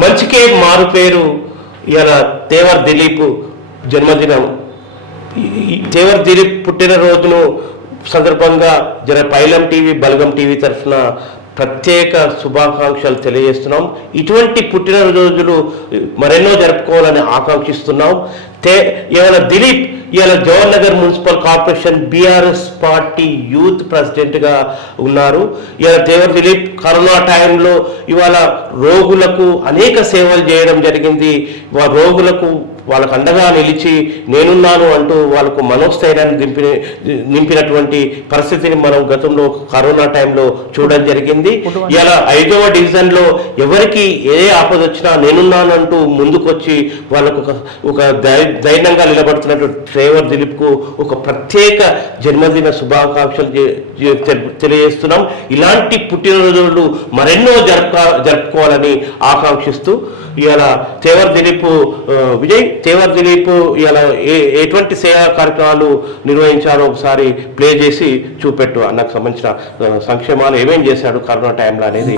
మంచికే మారు పేరు ఇలా తేవర్ దిలీప్ జన్మదినం. తేవర్ దిలీప్ పుట్టినరోజును సందర్భంగా పైలం టీవీ బలగం టీవీ తరఫున ప్రత్యేక శుభాకాంక్షలు తెలియజేస్తున్నాం. ఇటువంటి పుట్టినరోజులు మరెన్నో జరుపుకోవాలని ఆకాంక్షిస్తున్నాం. ఇవాళ దిలీప్ ఇవాళ Jawahar Nagar municipal corporation BRS party youth ప్రెసిడెంట్గా ఉన్నారు. ఇవాళ తేవర్ దిలీప్ కరోనా టైంలో ఇవాళ రోగులకు అనేక సేవలు చేయడం జరిగింది. రోగులకు వాళ్ళకు అండగా నిలిచి నేనున్నాను అంటూ వాళ్ళకు మనోస్థైర్యాన్ని నింపినటువంటి పరిస్థితిని మనం గతంలో కరోనా టైంలో చూడడం జరిగింది. ఇలా 5వ డివిజన్లో ఎవరికి ఏ ఆపద వచ్చినా నేనున్నాను అంటూ ముందుకొచ్చి వాళ్ళకు ఒక ధైర్యంగా నిలబడుతున్నట్టు తేవర్ దిలీప్కు ఒక ప్రత్యేక జన్మదిన శుభాకాంక్షలు తెలియజేస్తున్నాం. ఇలాంటి పుట్టినరోజులు మరెన్నో జరుపుకోవాలని ఆకాంక్షిస్తూ ఇవాళ తేవర్ దిలీప్ తేవర్ దిలీప్ ఇలా ఎటువంటి సేవా కార్యక్రమాలు నిర్వహించారో ఒకసారి ప్లే చేసి చూపెట్టు. నాకు సంబంధించిన సంక్షేమాలు ఏమేం చేశాడు కరోనా టైంలో అనేది.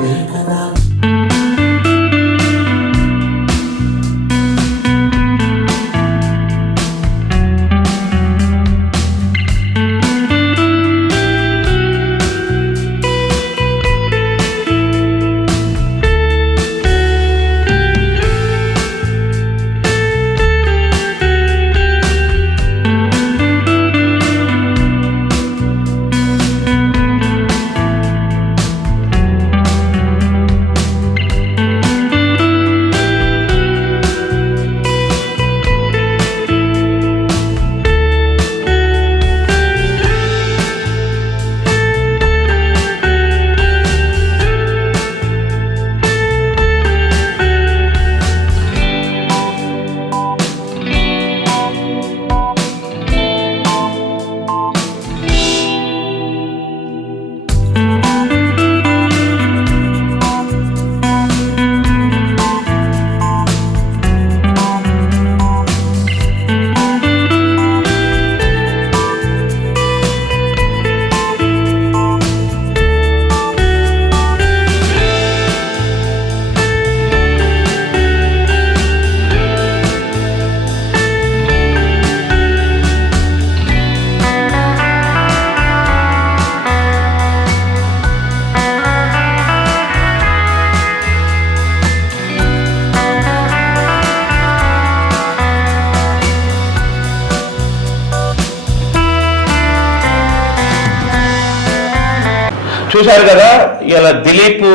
చూశారు కదా, ఇలా దిలీప్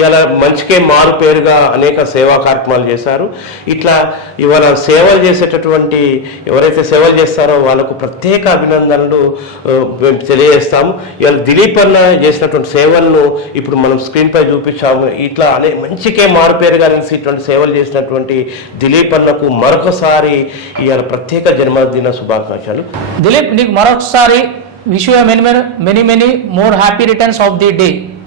ఇలా మంచికే మారు పేరుగా అనేక సేవా కార్యక్రమాలు చేశారు. ఇట్లా ఇవాళ సేవలు చేసేటటువంటి ఎవరైతే సేవలు చేస్తారో వాళ్ళకు ప్రత్యేక అభినందనలు మేము తెలియజేస్తాము. ఇవాళ దిలీప్ అన్న చేసినటువంటి సేవలను ఇప్పుడు మనం స్క్రీన్పై చూపించాము. ఇట్లా మంచికే మారు పేరుగా ఇటువంటి సేవలు చేసినటువంటి దిలీప్ అన్నకు మరొకసారి ఇవాళ ప్రత్యేక జన్మదిన శుభాకాంక్షలు. దిలీప్, నీకు మరొకసారి wish you many more happy returns of the day.